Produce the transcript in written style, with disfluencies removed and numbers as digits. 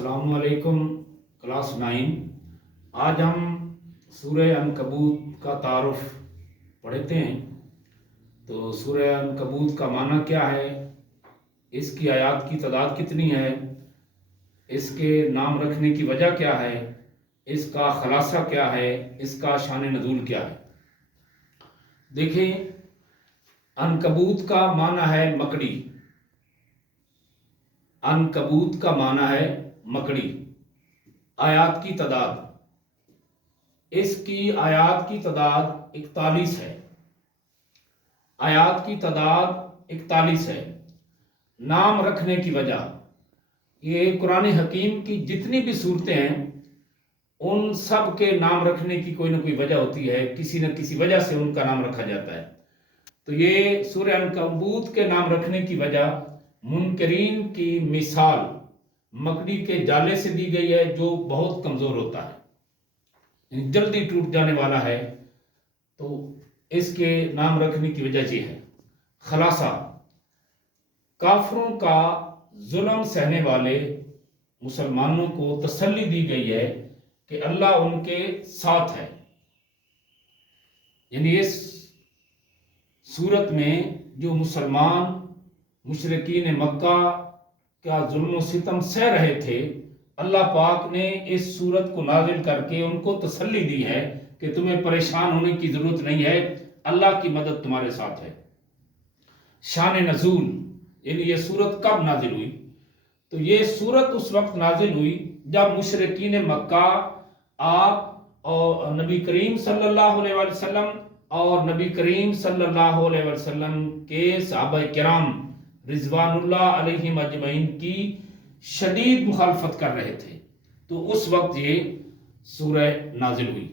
अस्सलाम वालेकुम क्लास 9। आज हम सूरह अनकबूत का तारुफ पढ़ते हैं। तो सूरह अनकबूत का माना क्या है, इसकी आयात की तादाद कितनी है, इसके नाम रखने की वजह क्या है, इसका खलासा क्या है, इसका शान नज़ूल क्या है। देखें, अनकबूत का माना है मकड़ी। अनकबूत का माना है मकड़ी। आयात की तादाद, इसकी आयात की तादाद 41 है। आयात की तादाद 41 है। नाम रखने की वजह, ये कुरान हकीम की जितनी भी सूरतें हैं उन सब के नाम रखने की कोई ना कोई वजह होती है, किसी न किसी वजह से उनका नाम रखा जाता है। तो ये सूरह अनकबूत के नाम रखने की वजह मुनकरीन की मिसाल मकड़ी के जाले से दी गई है, जो बहुत कमज़ोर होता है, जल्दी टूट जाने वाला है। तो इसके नाम रखने की वजह ये है। खलासा, काफरों का जुल्म सहने वाले मुसलमानों को तसल्ली दी गई है कि अल्लाह उनके साथ है। यानी इस सूरत में जो मुसलमान मुशरिकीन मक्का का जुल्म सितम सह रहे थे, अल्लाह पाक ने इस सूरत को नाजिल करके उनको तसल्ली दी है कि तुम्हें परेशान होने की जरूरत नहीं है, अल्लाह की मदद तुम्हारे साथ है। शान नज़ूल, यानी ये सूरत कब नाजिल हुई, तो ये सूरत उस वक्त नाजिल हुई जब मुशरिकीन मक्का आप और नबी करीम सल्लल्लाहु अलैहि वसल्लम और नबी करीम सल्लल्लाहु अलैहि वसल्लम के सहाबा किराम रिजवानुल्लाह अलैहिम अजमईन की शदीद मुखालफत कर रहे थे। तो उस वक्त ये सूरह नाजिल हुई।